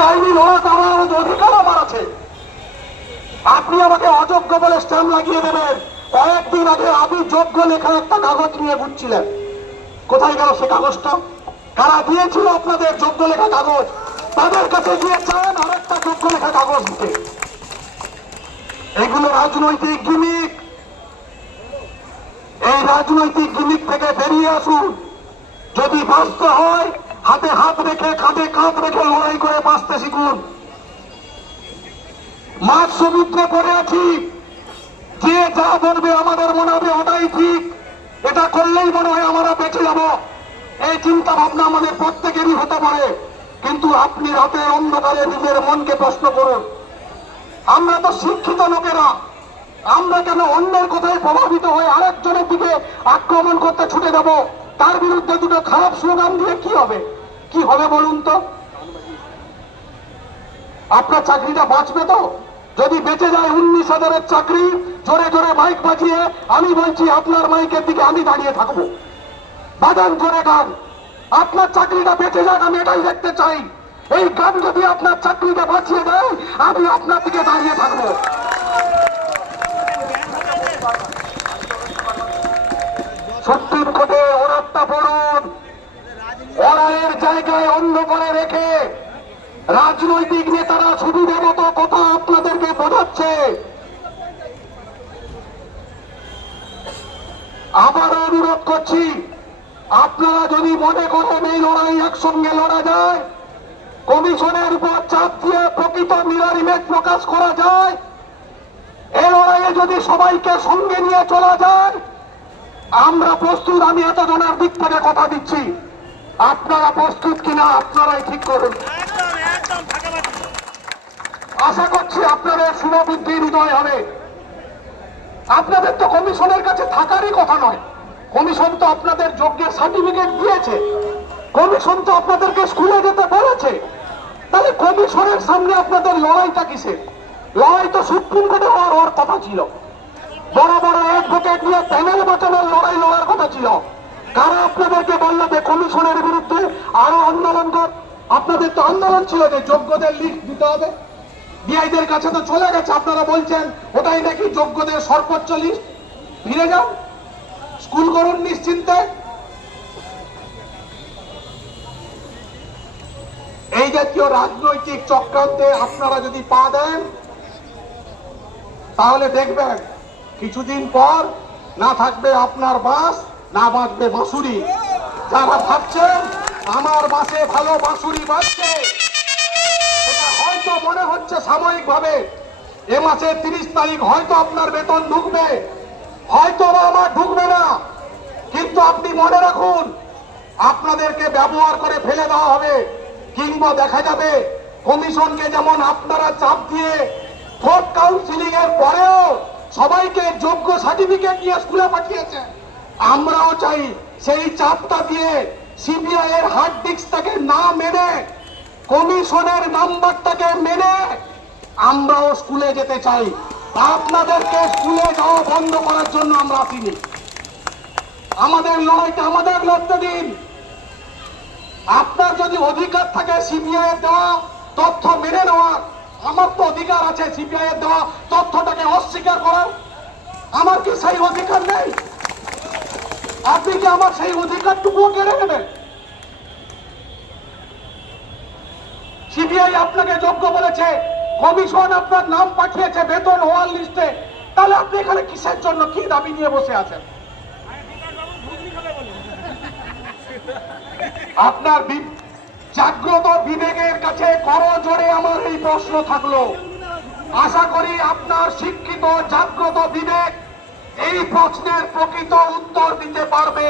বেআইনি লড়া দেওয়ার অধিকার আমার আছে। আপনি আমাকে অযোগ্য বলে স্ট্যাম্প লাগিয়ে দেবেন। কয়েকদিন আগে আমি যোগ্য লেখা একটা কাগজ নিয়ে ঘুরছিলেন, কোথায় গেল সে কাগজটা? কারা দিয়েছিল আপনাদের যোগ্য লেখা কাগজ? তাদের কাছে গিয়ে চান আর একটা যোগ্য লেখা কাগজ দিতে। এগুলো রাজনৈতিক গিমিক। এই রাজনৈতিক গিমিক থেকে বেরিয়ে আসুন। যদি বাঁচতে হয় হাতে হাত রেখে কাঁধে কাঁধ রেখে লড়াই করে বাঁচতে শিখুন। মাছ সমুদ্রে পড়ে আছি, যে যা বলবে আমাদের মনে হবে ওটাই ঠিক, এটা করলেই মনে হয় আমরা বেঁচে যাব। এই চিন্তা ভাবনা আমাদের প্রত্যেকেরই হতে পারে, কিন্তু আপনি রাতের অন্ধকারে নিজের মনকে প্রশ্ন করুন। আমরা তো শিক্ষিত লোকেরা, আমরা কেন অন্যের কথায় প্রভাবিত হয়ে আরেকজনের দিকে আক্রমণ করতে ছুটে যাব? তার বিরুদ্ধে দুটো খারাপ স্লোগান দিয়ে কি হবে? কি হবে বলুন তো? আপনার চাকরিটা বাঁচবে তো? যদি বেঁচে যায় 19,000-এর চাকরি, জোরে জোরে মাইক বাজিয়ে আমি বলছি আপনার মাইকের দিকে আমি দাঁড়িয়ে থাকবো। বাজান জোরে গান, আপনার চাকরিটা বেঁচে যাক, আমি এটাই দেখতে চাই। এই গান যদি আপনার চাকরিটা বাঁচিয়ে দেয়, আমি আপনার দিকে দাঁড়িয়ে থাকবো। সুপ্রিম কোর্টে ওরাতটা পড়ুন। ওরায়ের জায়গায় অন্য করে রেখে রাজনৈতিক নেতারা সুবিধে মতো কথা আপনাদেরকে বোঝাচ্ছে। আবারও অনুরোধ করছি, আপনারা যদি মনে করেন এই লড়াই একসঙ্গে লড়া যায়, কমিশনের উপর চাপ দিয়ে প্রকৃত মিরর ইমেজ প্রকাশ করা যায়, এই লড়াইয়ে যদি সবাইকে সঙ্গে নিয়ে চলা যায়, আমরা প্রস্তুত। আমি এতজনের দিক থেকে কথা দিচ্ছি, আপনারা প্রস্তুত কিনা আপনারাই ঠিক করুন। আশা করছি আপনাদের শুভবুদ্ধির উদয় হবে। আপনাদের তো কমিশনের কাছে থাকারই কথা নয়। কমিশন তো আপনাদের যোগ্যের সার্টিফিকেট দিয়েছে, কমিশন তো আপনাদেরকে স্কুলে যেতে বলেছে। তাহলে কমিশনের সামনে আপনাদের লড়াইটা কিসে? লড়াই তো সুপ্রিম কোর্টে হওয়ার কথা ছিল। বড় বড় অ্যাডভোকেট নিয়ে প্যানেল বাঁচানোর লড়াই লড়ার কথা ছিল। কারা আপনাদেরকে বলল যে কমিশনের বিরুদ্ধে আরো আন্দোলন কর? আপনাদের তো আন্দোলন ছিল যে যোগ্যদের লিস্ট দিতে হবে। ডিআইদের কাছে তো চলে গেছে, আপনারা বলছেন ওটাই নাকি যোগ্যদের সর্বোচ্চ লিস্ট। ফিরে যান, স্কুল করুন নিশ্চিন্তে। এই জাতীয় রাজনৈতিক চক্রান্তে আপনারা যদি পা দেন, তাহলে দেখবেন কিছুদিন পর না থাকবে আপনার বাঁশ, না বাঁচবে বাঁশুরি। যারা ভাবছেন আমার বাঁশে ভালো বাঁশুরি বাজছে, এটা হয়তো মনে হচ্ছে সাময়িক ভাবে। এ মাসের 30 তারিখ হয়তো আপনার বেতন ঢুকবে, হয়তো আমার ঢুকবে না, কিন্তু আপনি মনে রাখুন আপনাদেরকে ব্যবহার করে ফেলে দেওয়া হবে। কিংবা দেখা যাবে কমিশনকে যেমন আপনারা চাপ দিয়ে ভোট কাউন্সিলিং এর পরেও সবাইকে যোগ্য সার্টিফিকেট নিয়ে স্কুলে পাঠিয়েছে, আমরাও চাই সেই চাপটা দিয়ে সিবিআই এর হার্ড ডিস্কটাকে না মেনে, কমিশনের নাম্বারটাকে মেনে আমরাও স্কুলে যেতে চাই। আপনাদেরকে স্কুলে যাওয়া বন্ধ করার জন্য আমরা আসিনি। আমাদের লড়াইটা আমাদের লড়তে দিন। আপনার যদি অধিকার থাকে সিবিআই এর দেওয়া তথ্য মেনে নেওয়ার, আমার তো অধিকার আছে সিবিআই এর দেওয়া তথ্যটাকে অস্বীকার করার। আমার কি সেই অধিকার নেই? আপনি কি আমার সেই অধিকারটুকুও কেড়ে নেবেন? সিবিআই আপনাকে যোগ্য বলেছে, কমিশন আপনার নাম পাঠিয়েছে বেতন হওয়ার লিস্টে, তাহলে আপনি এখানে কিসের জন্য কি দাবি নিয়ে বসে আছেন? আপনার জাগ্রত বিবেকের কাছে করজোড়ে আমার এই প্রশ্ন থাকলো। আশা করি আপনার শিক্ষিত জাগ্রত বিবেক এই প্রশ্নের প্রকৃত উত্তর দিতে পারবে।